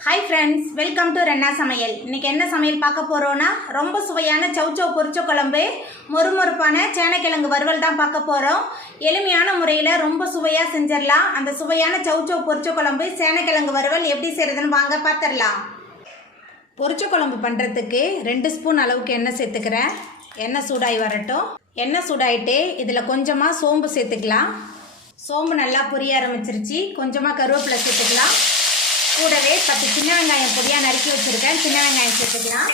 hi friends welcome to रेन्ना समयल इनके என்ன சமையல் பார்க்க போறோம்னா ரொம்ப சுவையான சௌசௌ பொரிச்ச குழம்பு மொறுமொறுப்பான சேனக்கிழங்கு வறுவல் தான் பார்க்க போறோம் எளிமையான முறையில் ரொம்ப சுவையா செஞ்சிரலாம் அந்த சுவையான சௌசௌ பொரிச்ச குழம்பு சேனக்கிழங்கு வறுவல் எப்படி செய்யறதுன்னு வாங்க பார்த்தறலாம் பொரிச்ச குழம்பு பண்றதுக்கு 2 ஸ்பூன் அளவுக்கு எண்ணெய் சேர்த்துக்கிறேன் எண்ணெய் சூடாய் வரட்டும் எண்ணெய் சூடாயிட்டே இதில் கொஞ்சமாக சோம்பு சேர்த்துக்கலாம் சோம்பு நல்லா பொரிய ஆரம்பிச்சிருச்சு கொஞ்சமாக கருவேப்பிலை சேர்த்துக்கலாம் கூடவே 10 சின்ன வெங்காயம் பொடியாக நறுக்கி வச்சுருக்கேன் சின்ன வெங்காயம் சேர்த்துக்கலாம்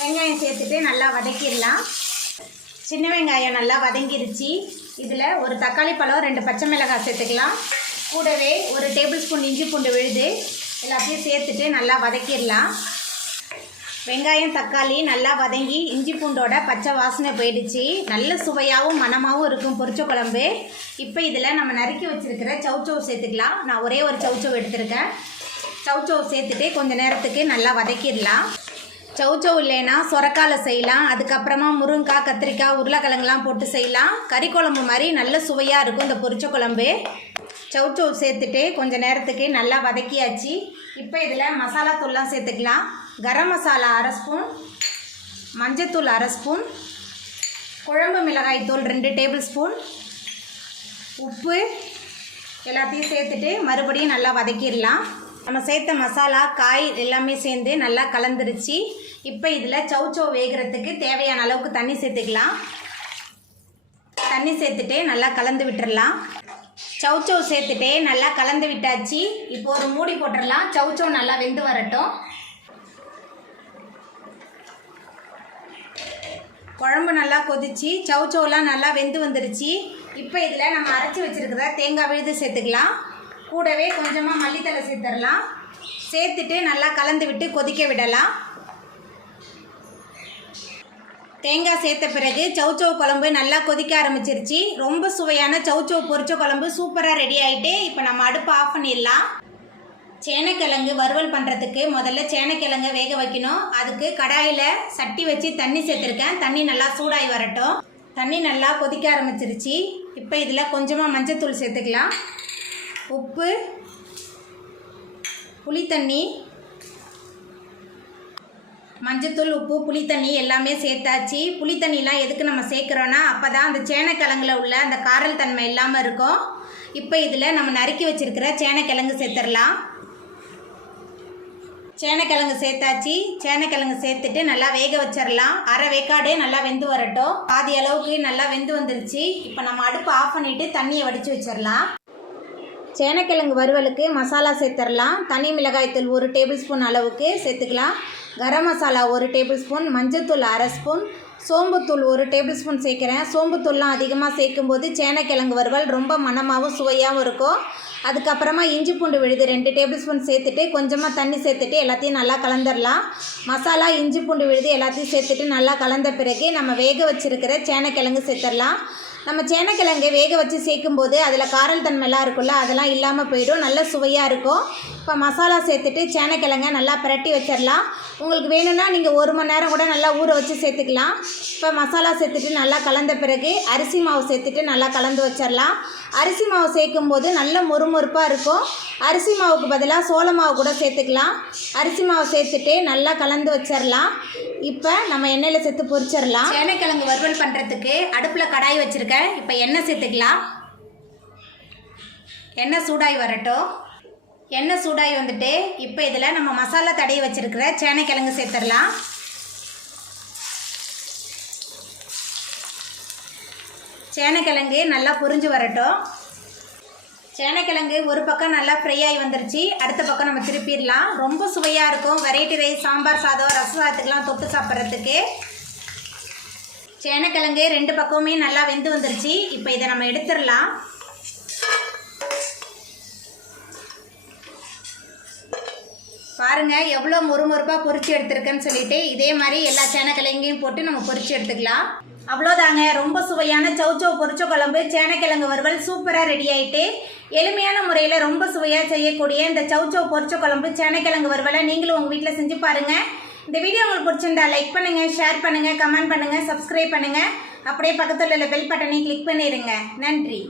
வெங்காயம் சேர்த்துட்டு நல்லா வதக்கிடலாம் சின்ன வெங்காயம் நல்லா வதங்கிருச்சு இதில் ஒரு தக்காளி பழம் 2 பச்சை மிளகாய் சேர்த்துக்கலாம் கூடவே ஒரு டேபிள் ஸ்பூன் இஞ்சி பூண்டு விழுது எல்லாத்தையும் சேர்த்துட்டு நல்லா வதக்கிடலாம் வெங்காயம் தக்காளி நல்லா வதங்கி இஞ்சி பூண்டோட பச்சை வாசனை போயிடுச்சு நல்ல சுவையாகவும் மணமாகவும் இருக்கும் பொரிச்ச குழம்பு இப்போ இதில் நம்ம நறுக்கி வச்சுருக்கிற சௌசௌ சேர்த்துக்கலாம் நான் ஒரே ஒரு சௌசௌ எடுத்துருக்கேன் சௌசௌ சேர்த்துட்டு கொஞ்சம் நேரத்துக்கு நல்லா வதக்கிடலாம் சௌசௌ இல்லைன்னா சொரக்காயில் செய்யலாம் அதுக்கப்புறமா முருங்கைக்காய் கத்திரிக்காய் உருளைக்கிழங்குலாம் போட்டு செய்யலாம் கறி குழம்பு மாதிரி நல்ல சுவையாக இருக்கும் இந்த பொரிச்ச குழம்பு சௌசௌ சேர்த்துட்டு கொஞ்சம் நேரத்துக்கு நல்லா வதக்கியாச்சு இப்போ இதில் மசாலா தூள்லாம் சேர்த்துக்கலாம் கரம் மசாலா 1/2 ஸ்பூன் மஞ்சத்தூள் 1/2 ஸ்பூன் குழம்பு மிளகாய் தூள் 2 டேபிள் ஸ்பூன் உப்பு எல்லாத்தையும் சேர்த்துட்டு மறுபடியும் நல்லா வதக்கிடலாம் நம்ம சேர்த்த மசாலா காய் எல்லாமே சேர்ந்து நல்லா கலந்துருச்சு இப்போ இதில் சௌசௌ வேகிறதுக்கு தேவையான அளவுக்கு தண்ணி சேர்த்துக்கலாம் தண்ணி சேர்த்துட்டு நல்லா கலந்து விட்டுறலாம் சௌசௌ சேர்த்துட்டு நல்லா கலந்து விட்டாச்சு இப்போ ஒரு மூடி போட்டுடலாம் சௌசௌ நல்லா வெந்து வரட்டும் குழம்பு நல்லா கொதிச்சு சௌசௌலாம் நல்லா வெந்து வந்துருச்சு இப்போ இதில் நம்ம அரைச்சி வச்சுருக்கிற தேங்காய் விழுது சேர்த்துக்கலாம் கூடவே கொஞ்சமாக மல்லித்தலை சேர்த்துடலாம் சேர்த்துட்டு நல்லா கலந்து விட்டு கொதிக்க விடலாம் தேங்காய் சேர்த்த பிறகு சௌசௌ குழம்பு நல்லா கொதிக்க ஆரம்பிச்சிருச்சு ரொம்ப சுவையான சௌசௌ பொரிச்ச குழம்பு சூப்பராக ரெடி ஆகிட்டு இப்போ நம்ம அடுப்பு ஆஃப் பண்ணிடலாம் சேனக்கிழங்கு வறுவல் பண்ணுறதுக்கு முதல்ல சேனக்கிழங்கை வேக வைக்கணும் அதுக்கு கடாயில் சட்டி வச்சு தண்ணி சேர்த்துருக்கேன் தண்ணி நல்லா சூடாகி வரட்டும் தண்ணி நல்லா கொதிக்க ஆரம்பிச்சிருச்சு இப்போ இதில் கொஞ்சமாக மஞ்சத்தூள் சேர்த்துக்கலாம் உப்பு புளித்தண்ணி மஞ்சத்தூள் உப்பு புளித்தண்ணி எல்லாமே சேர்த்தாச்சு புளித்தண்ணிலாம் எதுக்கு நம்ம சேர்க்குறோன்னா அப்போ தான் அந்த சேனக்கிழங்குல உள்ள அந்த காரல் தன்மை இல்லாமல் இருக்கும் இப்போ இதில் நம்ம நறுக்கி வச்சுருக்கிற சேனக்கிழங்கு சேர்த்துடலாம் சேனக்கிழங்கு சேர்த்தாச்சு சேனக்கிழங்கு சேர்த்துட்டு நல்லா வேக வச்சிடலாம் அரை வேக்காடு நல்லா வெந்து வரட்டும் பாதி அளவுக்கு நல்லா வெந்து வந்துருச்சு இப்போ நம்ம அடுப்பு ஆஃப் பண்ணிவிட்டு தண்ணியை வடித்து வச்சிடலாம் சேனக்கிழங்கு வறுவலுக்கு மசாலா சேர்த்துடலாம் தனி மிளகாய்த்தூள் 1 டேபிள் ஸ்பூன் அளவுக்கு சேர்த்துக்கலாம் கரம் மசாலா 1 டேபிள் ஸ்பூன் மஞ்சத்தூள் 1/2 ஸ்பூன் சோம்புத்தூள் 1 டேபிள் ஸ்பூன் சேர்க்குறேன் சோம்புத்தூள்லாம் அதிகமாக சேர்க்கும்போது சேனக்கிழங்கு வறுவல் ரொம்ப மணமாகவும் சுவையாகவும் இருக்கும் அதுக்கப்புறமா இஞ்சி பூண்டு விழுது 2 டேபிள் ஸ்பூன் சேர்த்துட்டு கொஞ்சமாக தண்ணி சேர்த்துட்டு எல்லாத்தையும் நல்லா கலந்துடலாம் மசாலா இஞ்சி பூண்டு விழுது எல்லாத்தையும் சேர்த்துட்டு நல்லா கலந்த பிறகு நம்ம வேக வச்சுருக்கிற சேனக்கிழங்கு சேர்த்துடலாம் நம்ம சேனக்கிழங்கு வேக வச்சு சேர்க்கும்போது அதில் காரல் தன்மைலாம் இருக்குல்ல அதெல்லாம் இல்லாமல் போயிடும் நல்ல சுவையாக இருக்கும் இப்போ மசாலா சேர்த்துட்டு சேனக்கிழங்கை நல்லா பிரட்டி வச்சிடலாம் உங்களுக்கு வேணும்னா நீங்கள் 1 மணி நேரம் கூட நல்லா ஊற வச்சு சேர்த்துக்கலாம் இப்போ மசாலா சேர்த்துட்டு நல்லா கலந்த பிறகு அரிசி மாவு சேர்த்துட்டு நல்லா கலந்து வச்சிடலாம் அரிசி மாவு சேர்க்கும்போது நல்ல மொறுமொறுப்பாக இருக்கும் அரிசி மாவுக்கு பதிலாக சோள மாவு கூட சேர்த்துக்கலாம் அரிசி மாவு சேர்த்துட்டு நல்லா கலந்து வச்சிடலாம் இப்போ நம்ம எண்ணெயில் சேர்த்து பொரிச்சிடலாம் சேனக்கிழங்கு வறுவல் பண்ணுறதுக்கு அடுப்பில் கடாய் வச்சுருக்கேன் இப்போ எண்ணெய் சேர்த்துக்கலாம் எண்ணெய் சூடாகி வரட்டும் எண்ணெய் சூடாகி வந்துட்டு இப்போ இதில் நம்ம மசாலா தடவி வச்சுருக்கிற சேனக்கிழங்கு சேர்த்துடலாம் சேனக்கிழங்கு நல்லா பொரிஞ்சு வரட்டும் சேனக்கிழங்கு ஒரு பக்கம் நல்லா ஃப்ரை ஆகி வந்துருச்சு அடுத்த பக்கம் நம்ம திருப்பிடலாம் ரொம்ப சுவையாக இருக்கும் வெரைட்டி ரைஸ் சாம்பார் சாதம் ரச சாதத்துக்கெலாம் தொட்டு சாப்பிட்றதுக்கு சேனக்கிழங்கு 2 பக்கமுமே நல்லா வெந்து வந்துருச்சு இப்போ இதை நம்ம எடுத்துடலாம் பாருங்கள் எவ்வளோ மொறுமொறுப்பாக பொரிச்சு எடுத்துருக்கேன்னு சொல்லிட்டு இதே மாதிரி எல்லா சேனக்கிழங்கையும் போட்டு நம்ம பொரிச்சு எடுத்துக்கலாம் அவ்வளோதாங்க ரொம்ப சுவையான சௌசௌ பொரிச்ச குழம்பு சேனக்கிழங்கு வறுவல் சூப்பராக ரெடி ஆகிட்டு எளிமையான முறையில் ரொம்ப சுவையாக செய்யக்கூடிய இந்த சௌசௌ பொரிச்ச குழம்பு சேனக்கிழங்கு வறுவலை நீங்களும் உங்கள் வீட்டில் செஞ்சு பாருங்கள் இந்த வீடியோ உங்களுக்கு பிடிச்சிருந்தா லைக் பண்ணுங்கள் ஷேர் பண்ணுங்கள் கமெண்ட் பண்ணுங்கள் சப்ஸ்கிரைப் பண்ணுங்கள் அப்படியே பக்கத்தில் உள்ள பெல் பட்டனை கிளிக் பண்ணிடுங்க நன்றி